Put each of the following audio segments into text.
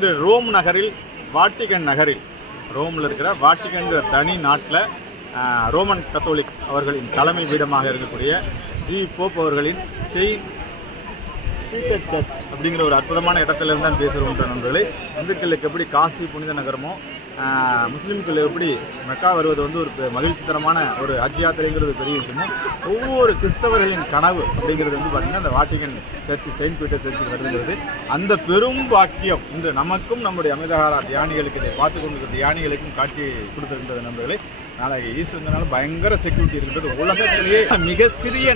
இன்று ரோம் நகரில், வாட்டிகன் நகரில், ரோமில் இருக்கிற வாட்டிகன்கிற தனி நாட்டில் ரோமன் கத்தோலிக் அவர்களின் தலைமை பீடமாக இருக்கக்கூடிய போப் அவர்களின் செயின்ட் பீட்டர் சர்ச் அப்படிங்கிற ஒரு அற்புதமான இடத்துல இருந்தால் பேசுகிறோன்ற நண்பர்களே. இந்துக்களுக்கு எப்படி காசி புனித நகரமோ, முஸ்லீம்கள் எப்படி மெக்கா வருவது வந்து ஒரு மகிழ்ச்சி தரமான ஒரு ஹஜ் யாத்திரைங்கிறது பெரிய விஷயமோ, ஒவ்வொரு கிறிஸ்தவர்களின் கனவு அப்படிங்கிறது வந்து பார்த்திங்கன்னா அந்த வாட்டிகன் சர்ச், செயின்ட் பீட்டர் சர்ச்சுக்கு வருகிறது. அந்த பெரும் பாக்கியம் இன்று நமக்கும் நம்முடைய அமிர்தகாரா தியானிகளுக்கு, இதை பார்த்து கொண்டிருக்கிற தியானிகளுக்கும் காட்சி கொடுத்திருக்கின்றது நண்பர்களே. நாளைக்கு ஈஸ்டர்னால பயங்கர செக்யூரிட்டி இருக்கிறது. உலகத்திலேயே மிக சிறிய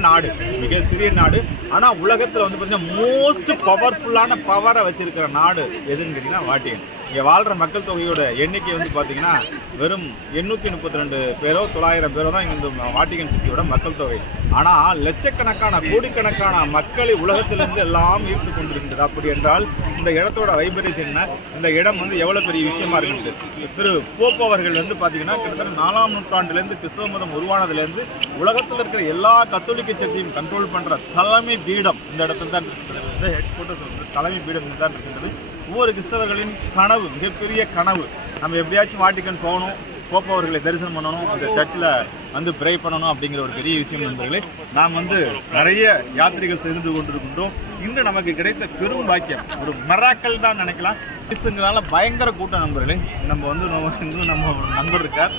நாடு, ஆனால் உலகத்தில் வந்து பார்த்தீங்கன்னா மோஸ்ட் பவர்ஃபுல்லான பவரை வச்சிருக்கிற நாடு எதுன்னு கேட்டிங்கன்னா வாட்டிகன். இங்கே வாழ்கிற மக்கள் தொகையோட எண்ணிக்கை வந்து பார்த்திங்கன்னா வெறும் 832 பேரோ 900 பேரோ தான் இங்கே இந்த வாட்டிகன் சிட்டியோட மக்கள் தொகை. ஆனால் லட்சக்கணக்கான கோடிக்கணக்கான மக்களை உலகத்திலிருந்து எல்லாம் ஈர்த்து கொண்டிருக்கின்றது. அப்படி என்றால் இந்த இடத்தோட வைப்ரேஷன், இந்த இடம் வந்து எவ்வளோ பெரிய விஷயமா இருக்குது. திரு போப் அவர்கள் வந்து பார்த்திங்கன்னா கிட்டத்தட்ட 4ஆம் நூற்றாண்டுலேருந்து கிறிஸ்தவ மதம் உருவானதுலேருந்து உலகத்தில் இருக்கிற எல்லா கத்தோலிக்க சர்ச்சையும் கண்ட்ரோல் பண்ணுற தலைமை பீடம் இந்த இடத்துல தான் இருக்கிறது. ஹெட் குவார்ட்டர்ஸ் வந்து தலைமை பீடம் தான் இருக்கின்றது. ஒவ்வொரு கிறிஸ்தவர்களின் கனவு, மிகப்பெரிய கனவு, நம்ம எப்படியாச்சும் வாட்டிகன் போகணும், போப் அவர்களை தரிசனம் பண்ணணும், அந்த சர்ச்சில் வந்து ப்ரே பண்ணணும் அப்படிங்கிற ஒரு பெரிய விஷயம் நண்பர்களே. நாம் வந்து நிறைய யாத்திரைகள் சென்று கொண்டிருக்கின்றோம். இன்று நமக்கு கிடைத்த பெரும் பாக்கியம், ஒரு மிராக்கல் தான் நினைக்கலாம். கிறிஸ்துங்களால பயங்கர கூட்டம் நண்பர்களே. நம்ம வந்து நம்ம நண்பர் இருக்கார்,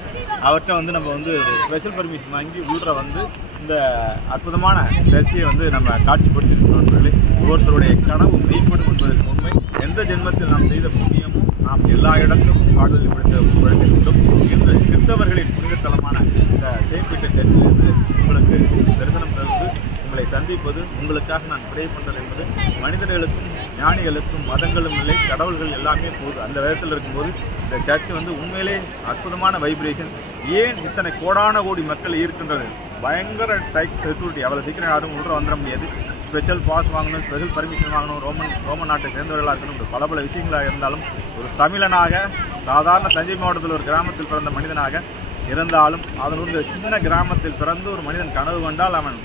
அவர்கிட்ட வந்து நம்ம வந்து ஒரு ஸ்பெஷல் பர்மிஷன் வாங்கி உள்ள வந்து இந்த அற்புதமான சர்ச்சையை வந்து நம்ம காட்சிப்படுத்தியிருக்கோம் நண்பர்களே. ஒவ்வொருத்தருடைய கனவு மெய்ப்படும் என்பதற்கு உண்மை. எந்த ஜென்மத்தில் நாம் செய்த புண்ணியமும் நாம் எல்லா இடத்துக்கும் பாடலில் படுத்திருக்கின்றோம். இன்று கிறிஸ்தவர்களின் புனிதத்தலமான இந்த செயின்ட் பீட்டர் சர்ச்சிலிருந்து உங்களுக்கு தரிசனம் தந்து உங்களை சந்திப்பது, உங்களுக்காக நான் ப்ரே பண்ணுறது என்பது மனிதர்களுக்கும் ஞானிகளுக்கும் மதங்களும் இல்லை, கடவுள்கள் எல்லாமே போகுது. அந்த விதத்தில் இருக்கும்போது இந்த சர்ச் வந்து உண்மையிலே அற்புதமான வைப்ரேஷன். ஏன் இத்தனை கோடான கோடி மக்கள் இருக்கின்றது? பயங்கர டைட் செக்யூரிட்டி. அவ்வளோ சீக்கிரம் யாரும் உள்ள வந்துட முடியாது. ஸ்பெஷல் பாஸ் வாங்கணும், ஸ்பெஷல் பர்மிஷன் வாங்கணும், ரோமன் நாட்டை சேர்ந்தவர்களாக இருக்கணும், பல விஷயங்களாக இருந்தாலும் ஒரு தமிழனாக, சாதாரண தஞ்சை மாவட்டத்தில் ஒரு கிராமத்தில் பிறந்த மனிதனாக இருந்தாலும் அதனோட சின்ன கிராமத்தில் பிறந்து ஒரு மனிதன் கனவு கொண்டால் அவன்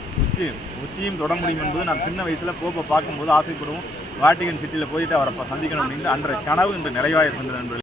உச்சியும் தொட முடியும் என்பது நாம் சின்ன வயசில் போப்பை பார்க்கும்போது ஆசைப்படுவோம். வாட்டிகன் சிட்டியில் போயிட்டு அவரை சந்திக்கணும் அப்படின்ட்டு அன்றைய கனவு இன்று நிறைவாக இருக்கின்றது நண்பர்கள்.